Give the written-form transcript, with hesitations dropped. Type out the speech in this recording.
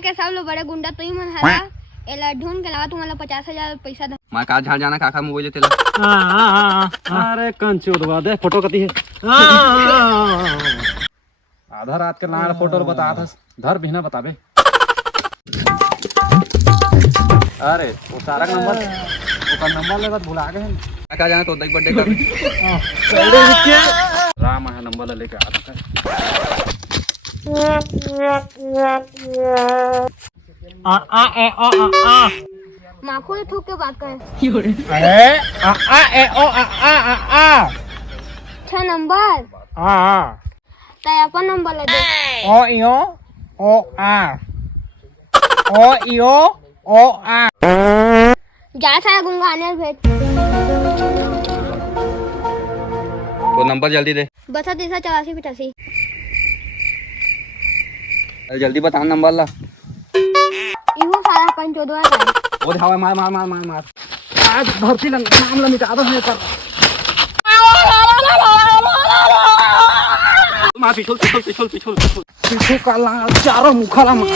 के सब लोग बड़े गुंडा तो ही मन हरा एला ढूंढ के लावा तुम्हाला 50,000 पैसा दे मैं का झाड़ जाना काका मोबाइल तेला अरे कंचो दबा दे फोटो कती है आधा रात के लाड़ फोटो बता था धर बिना बताबे अरे वो सारा नंबर लेकर भुला गए काका जाना तो देख बर्थडे राम है नंबर लेके आता है माखो ने ठोक के बात कर अरे छह नंबर तय अपन नंबर ले दे जा सारा गुंगाने भेज तो नंबर जल्दी दे 3284 जल्दी बता नंबर ला इहो सारा पंचोदवा का वो धावा मार मार मार मार मार आज धरती नाम ला मिटा दो है पर मार पिछल पीछे का चारों मुखला मार